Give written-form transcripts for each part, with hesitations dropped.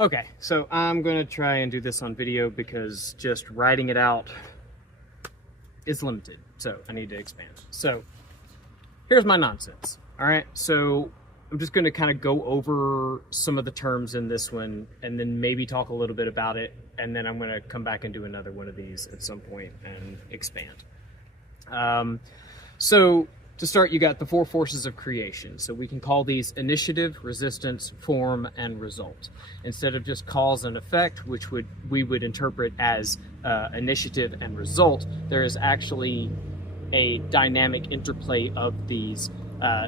Okay, so I'm going to try and do this on video because just writing it out is limited. So I need to expand. So here's my nonsense. All right, so I'm just going to kind of go over some of the terms in this one and then maybe talk a little bit about it. And then I'm going to come back and do another one of these at some point and expand. So to start, you got the four forces of creation. So we can call these initiative, resistance, form, and result. Instead of just cause and effect, which we would interpret as initiative and result, there is actually a dynamic interplay of these.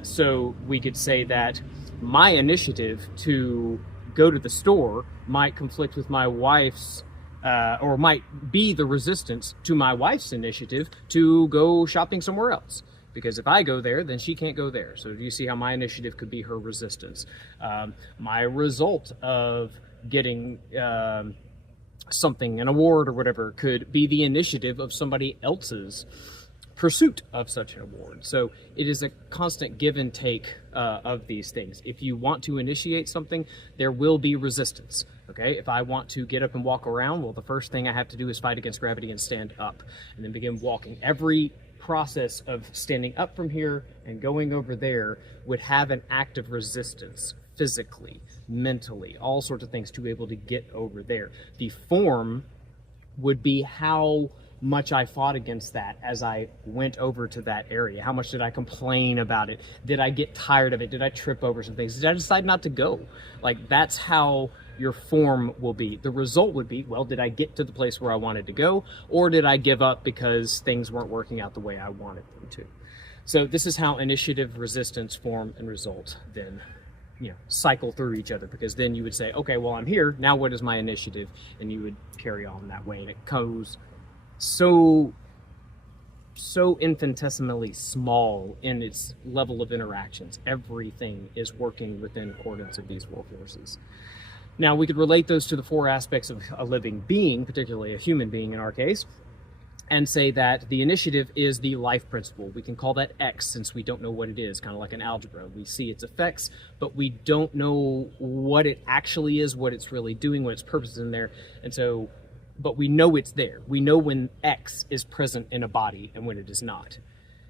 So we could say that my initiative to go to the store might conflict with my wife's or might be the resistance to my wife's initiative to go shopping somewhere else. Because if I go there, then she can't go there. So do you see how my initiative could be her resistance? My result of getting something, an award or whatever, could be the initiative of somebody else's pursuit of such an award. So it is a constant give and take of these things. If you want to initiate something, there will be resistance. Okay, if I want to get up and walk around, well, the first thing I have to do is fight against gravity and stand up, and then begin walking. Every process of standing up from here and going over there would have an act of resistance, physically, mentally, all sorts of things to be able to get over there. The form would be how much I fought against that as I went over to that area. How much did I complain about it? Did I get tired of it? Did I trip over some things? Did I decide not to go? Like, that's how your form will be. The result would be, well, did I get to the place where I wanted to go, or did I give up because things weren't working out the way I wanted them to? So this is how initiative, resistance, form, and result then cycle through each other, because then you would say, okay, well, I'm here, now what is my initiative? And you would carry on that way, and it goes so infinitesimally small in its level of interactions. Everything is working within accordance of these four forces. Now, we could relate those to the four aspects of a living being, particularly a human being in our case, and say that the initiative is the life principle. We can call that X, since we don't know what it is, kind of like an algebra. We see its effects, but we don't know what it actually is, what it's really doing, what its purpose is in there. And so, but we know it's there. We know when X is present in a body and when it is not.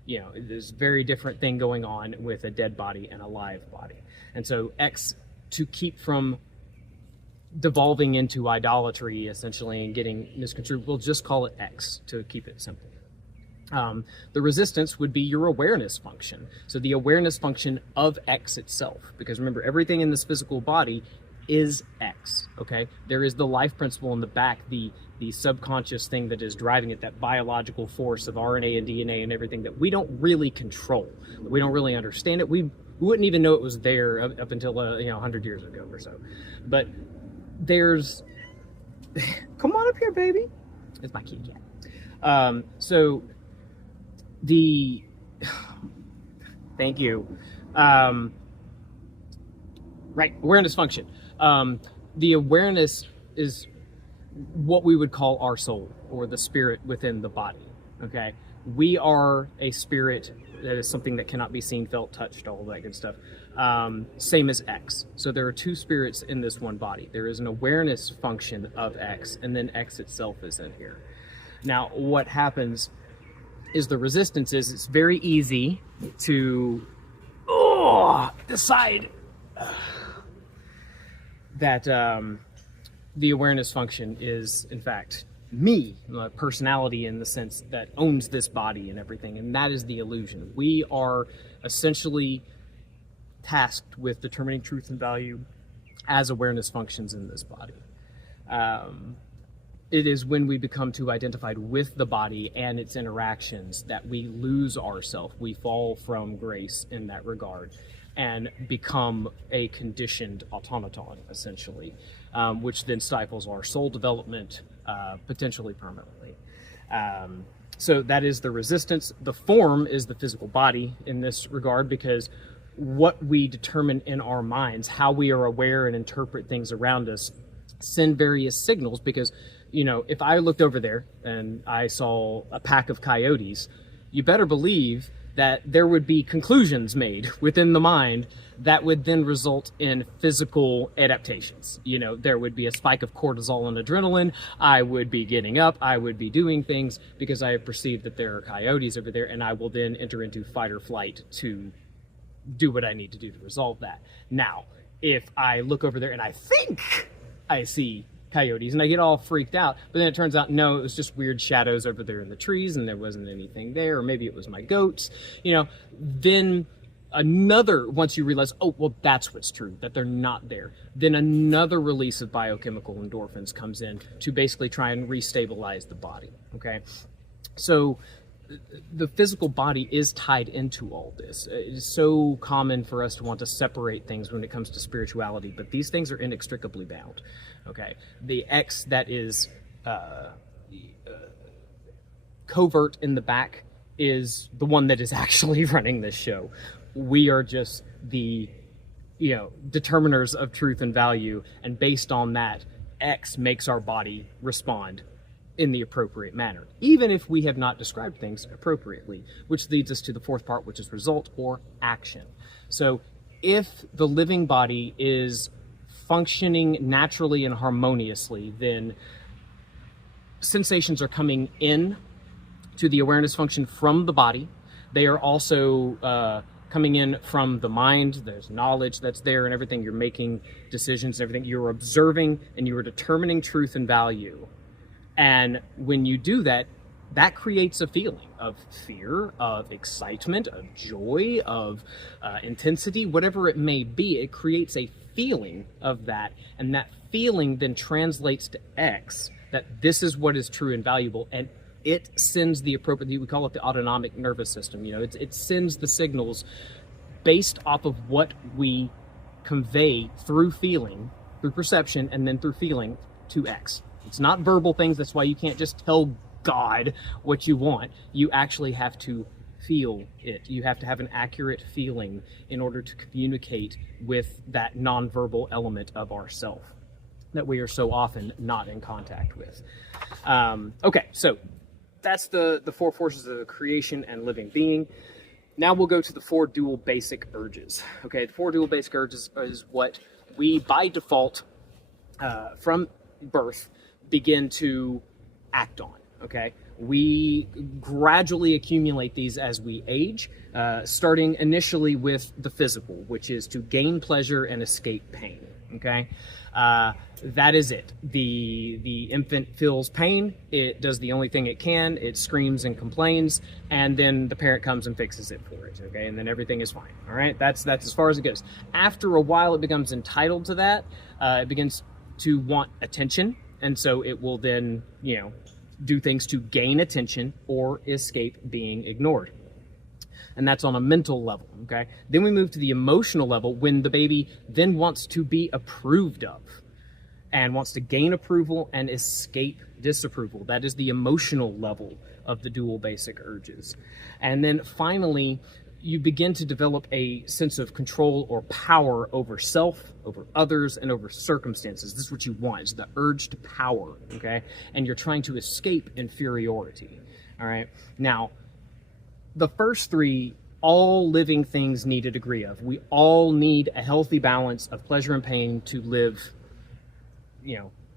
There's a very different thing going on with a dead body and a live body. And so X, to keep from devolving into idolatry, essentially, and getting misconstrued, we'll just call it X to keep it simple. The resistance would be your awareness function. So the awareness function of X itself, because remember, everything in this physical body is X, okay? There is the life principle in the back, the subconscious thing that is driving it, that biological force of RNA and DNA and everything that we don't really control. We don't really understand it. We wouldn't even know it was there up until 100 years ago or so. But there's come on up here, baby. It's my kitty cat. So the thank you. Right, awareness function. The awareness is what we would call our soul, or the spirit within the body. Okay, we are a spirit that is something that cannot be seen, felt, touched, all that good stuff. Same as X. So there are two spirits in this one body. There is an awareness function of X, and then X itself is in here. Now, what happens is the resistance is it's very easy to decide that the awareness function is, in fact, me, my personality, in the sense that owns this body and everything, and that is the illusion. We are essentially tasked with determining truth and value as awareness functions in this body. It is when we become too identified with the body and its interactions that we lose ourselves. We fall from grace in that regard and become a conditioned automaton, essentially, which then stifles our soul development, potentially permanently. So that is the resistance. The form is the physical body in this regard, because what we determine in our minds, how we are aware and interpret things around us, send various signals. Because, if I looked over there and I saw a pack of coyotes, you better believe that there would be conclusions made within the mind that would then result in physical adaptations. You know, there would be a spike of cortisol and adrenaline. I would be getting up. I would be doing things because I have perceived that there are coyotes over there, and I will then enter into fight or flight to do what I need to do to resolve that. Now, if I look over there and I think I see coyotes and I get all freaked out, but then it turns out, no, it was just weird shadows over there in the trees and there wasn't anything there, or maybe it was my goats, you know, then once you realize, oh, well, that's what's true, that they're not there, then another release of biochemical endorphins comes in to basically try and restabilize the body, okay? So the physical body is tied into all this. It is so common for us to want to separate things when it comes to spirituality, but these things are inextricably bound. Okay, the X that is covert in the back is the one that is actually running this show. We are just the, determiners of truth and value, and based on that, X makes our body respond in the appropriate manner, even if we have not described things appropriately, which leads us to the fourth part, which is result or action. So if the living body is functioning naturally and harmoniously, then sensations are coming in to the awareness function from the body. They are also coming in from the mind. There's knowledge that's there and everything. You're making decisions and everything. You're observing and you are determining truth and value. And when you do that, that creates a feeling of fear, of excitement, of joy, of intensity, whatever it may be. It creates a feeling of that. And that feeling then translates to X, that this is what is true and valuable. And it sends the appropriate, we call it the autonomic nervous system. It sends the signals based off of what we convey through feeling, through perception, and then through feeling to X. It's not verbal things. That's why you can't just tell God what you want. You actually have to feel it. You have to have an accurate feeling in order to communicate with that nonverbal element of ourself that we are so often not in contact with. Okay, so that's the four forces of creation and living being. Now we'll go to the four dual basic urges. Okay, the four dual basic urges is what we, by default, from birth, begin to act on. Okay, we gradually accumulate these as we age, starting initially with the physical, which is to gain pleasure and escape pain. Okay, that is it. The infant feels pain. It does the only thing it can. It screams and complains, and then the parent comes and fixes it for it. Okay, and then everything is fine. All right, that's as far as it goes. After a while, it becomes entitled to that. It begins to want attention. And so it will then, do things to gain attention or escape being ignored. And that's on a mental level, okay? Then we move to the emotional level when the baby then wants to be approved of and wants to gain approval and escape disapproval. That is the emotional level of the dual basic urges. And then finally, you begin to develop a sense of control or power over self, over others, and over circumstances. This is what you want, is the urge to power, okay? And you're trying to escape inferiority, all right? Now, the first three, all living things need a degree of. We all need a healthy balance of pleasure and pain to live,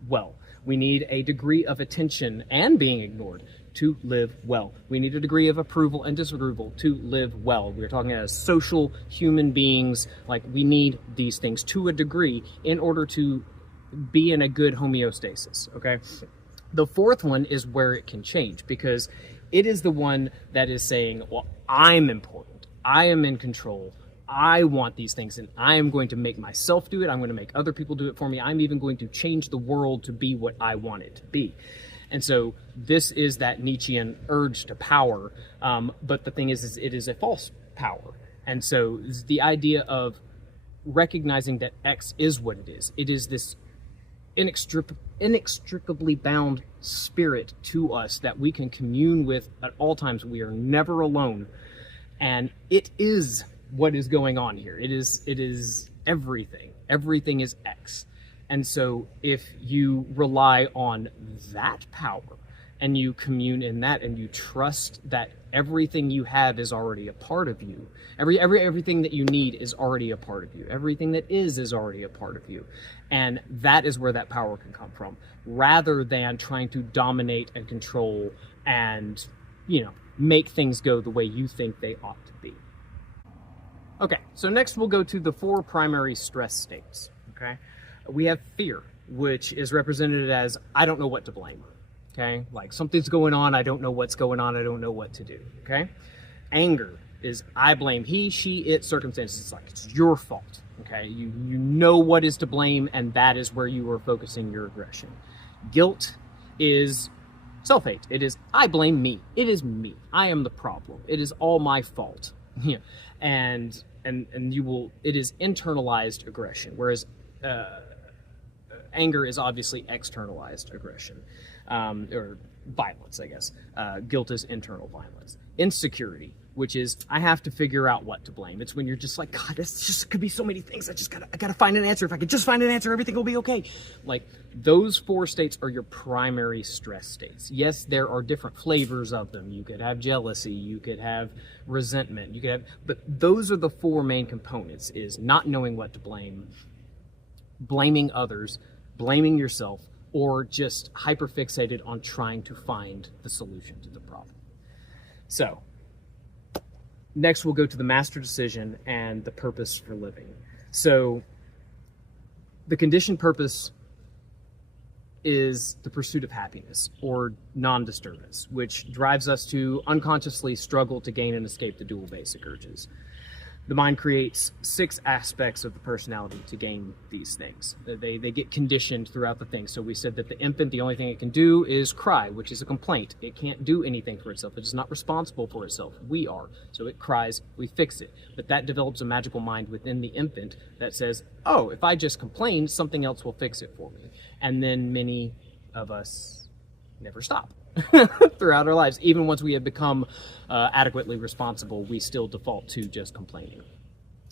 well. We need a degree of attention and being ignored to live well. We need a degree of approval and disapproval to live well. We're talking as social human beings. Like, we need these things to a degree in order to be in a good homeostasis, okay? The fourth one is where it can change, because it is the one that is saying, well, I'm important. I am in control. I want these things, and I am going to make myself do it. I'm going to make other people do it for me. I'm even going to change the world to be what I want it to be. And so this is that Nietzschean urge to power, but the thing is it is a false power. And so the idea of recognizing that X is what it is. It is this inextricably bound spirit to us that we can commune with at all times. We are never alone. And it is what is going on here. It is everything. Everything is X. And so if you rely on that power and you commune in that, and you trust that everything you have is already a part of you. Everything that you need is already a part of you. Everything that is already a part of you. And that is where that power can come from, rather than trying to dominate and control and, make things go the way you think they ought to be. Okay, so next we'll go to the 4 primary stress states, okay? We have fear, which is represented as, I don't know what to blame. Okay, like something's going on, I don't know what's going on, I don't know what to do. Okay, anger is, I blame he, she, it, circumstances. It's like it's your fault. Okay, you know what is to blame, and that is where you are focusing your aggression. Guilt is self-hate. It is, I blame me. It is me. I am the problem. It is all my fault. and you will. It is internalized aggression, whereas anger is obviously externalized aggression. Or violence, I guess. Guilt is internal violence. Insecurity, which is, I have to figure out what to blame. It's when you're just like, God, this just could be so many things. I gotta find an answer. If I could just find an answer, everything will be okay. Like, those 4 states are your primary stress states. Yes, there are different flavors of them. You could have jealousy, you could have resentment, but those are the 4 main components: is not knowing what to blame, blaming others, blaming yourself, or just hyperfixated on trying to find the solution to the problem. So, next we'll go to the master decision and the purpose for living. So, the conditioned purpose is the pursuit of happiness, or non-disturbance, which drives us to unconsciously struggle to gain and escape the dual basic urges. The mind creates 6 aspects of the personality to gain these things. They get conditioned throughout the thing. So we said that the infant, the only thing it can do is cry, which is a complaint. It can't do anything for itself. It is not responsible for itself. We are. So it cries, we fix it. But that develops a magical mind within the infant that says, oh, if I just complain, something else will fix it for me. And then many of us never stop. Throughout our lives, even once we have become adequately responsible, we still default to just complaining.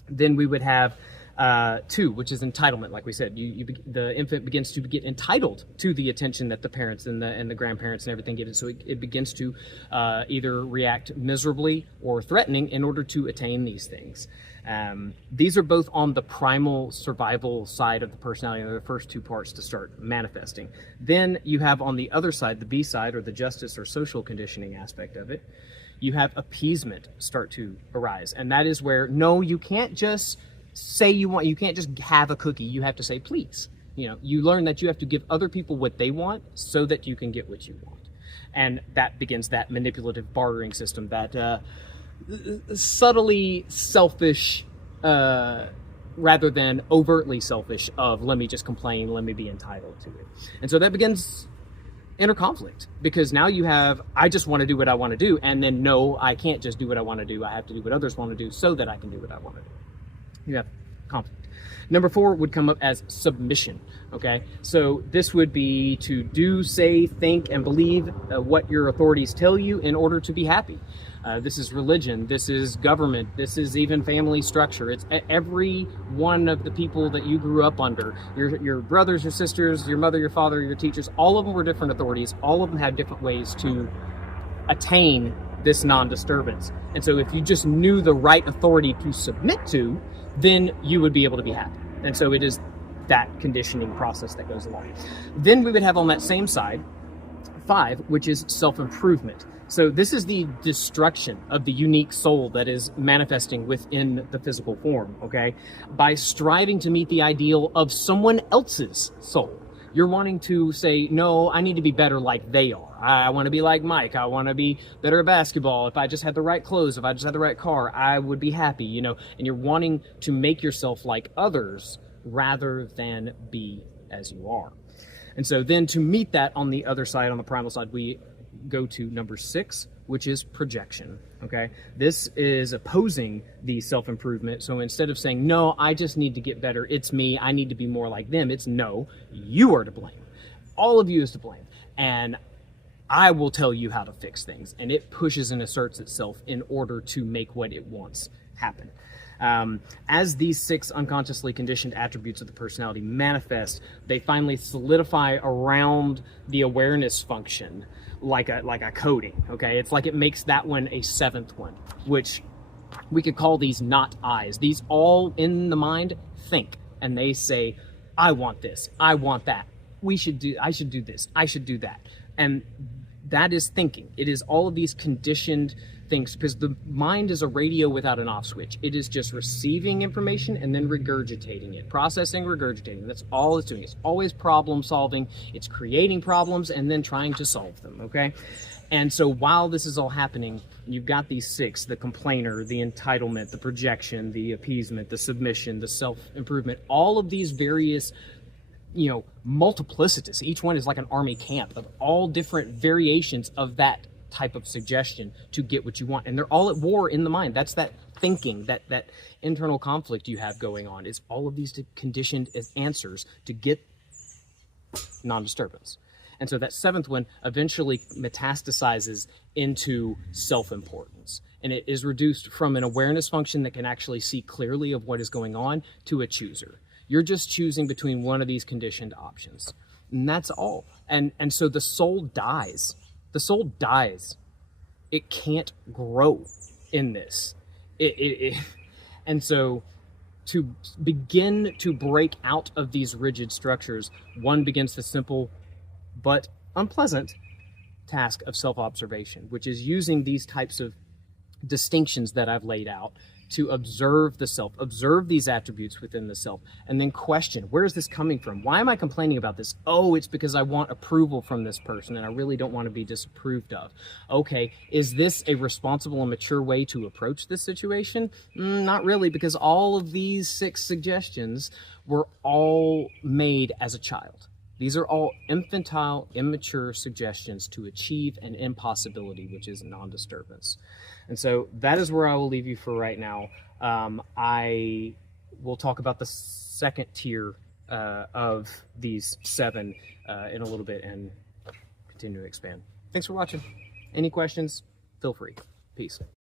Then we would have 2, which is entitlement. Like we said, the infant begins to get entitled to the attention that the parents and the grandparents and everything give it. So it begins to either react miserably or threatening in order to attain these things. These are both on the primal survival side of the personality. They're the first 2 parts to start manifesting. Then you have on the other side, the B side, or the justice or social conditioning aspect of it, you have appeasement start to arise. And that is where, no, you can't just say you can't just have a cookie. You have to say, please. You learn that you have to give other people what they want so that you can get what you want. And that begins that manipulative bartering system, that subtly selfish, rather than overtly selfish, of let me just complain, let me be entitled to it. And so that begins inner conflict, because now you have, I just want to do what I want to do, and then no, I can't just do what I want to do. I have to do what others want to do so that I can do what I want to do. You have conflict. Number 4 would come up as submission. Okay, so this would be to do, say, think, and believe what your authorities tell you in order to be happy. This is religion, this is government, this is even family structure. It's every one of the people that you grew up under. Your brothers, your sisters, your mother, your father, your teachers, all of them were different authorities. All of them had different ways to attain this non-disturbance. And so if you just knew the right authority to submit to, then you would be able to be happy. And so it is that conditioning process that goes along. Then we would have on that same side 5, which is self-improvement. So this is the destruction of the unique soul that is manifesting within the physical form, okay? By striving to meet the ideal of someone else's soul. You're wanting to say, no, I need to be better like they are. I want to be like Mike. I want to be better at basketball. If I just had the right clothes, if I just had the right car, I would be happy, And you're wanting to make yourself like others rather than be as you are. And so then to meet that on the other side, on the primal side, we go to number 6, which is projection. Okay, this is opposing the self-improvement. So instead of saying, no, I just need to get better, it's me, I need to be more like them, it's no, you are to blame. All of you is to blame. And I will tell you how to fix things. And it pushes and asserts itself in order to make what it wants happen. As these 6 unconsciously conditioned attributes of the personality manifest, they finally solidify around the awareness function like a coating. Okay, it's like it makes that one a 7th one, which we could call these not I's. These all in the mind think, and they say, I want this, I want that, I should do this, I should do that. And that is thinking. It is all of these conditioned things, because the mind is a radio without an off switch. It is just receiving information and then regurgitating it, processing, regurgitating. That's all it's doing. It's always problem solving. It's creating problems and then trying to solve them, okay? And so while this is all happening, you've got these 6, the complainer, the entitlement, the projection, the appeasement, the submission, the self-improvement, all of these various, multiplicitous. Each one is like an army camp of all different variations of that type of suggestion to get what you want. And they're all at war in the mind. That's that thinking, that internal conflict you have going on, is all of these conditioned as answers to get non-disturbance. And so that 7th one eventually metastasizes into self-importance. And it is reduced from an awareness function that can actually see clearly of what is going on to a chooser. You're just choosing between one of these conditioned options. And that's all. And so the soul dies. The soul dies. It can't grow in this. And so to begin to break out of these rigid structures, one begins the simple but unpleasant task of self-observation, which is using these types of distinctions that I've laid out to observe the self, observe these attributes within the self, and then question, where is this coming from? Why am I complaining about this? Oh, it's because I want approval from this person and I really don't want to be disapproved of. Okay, is this a responsible and mature way to approach this situation? Not really, because all of these 6 suggestions were all made as a child. These are all infantile, immature suggestions to achieve an impossibility, which is non-disturbance. And so that is where I will leave you for right now. I will talk about the 2nd tier of these 7 in a little bit and continue to expand. Thanks for watching. Any questions? Feel free. Peace.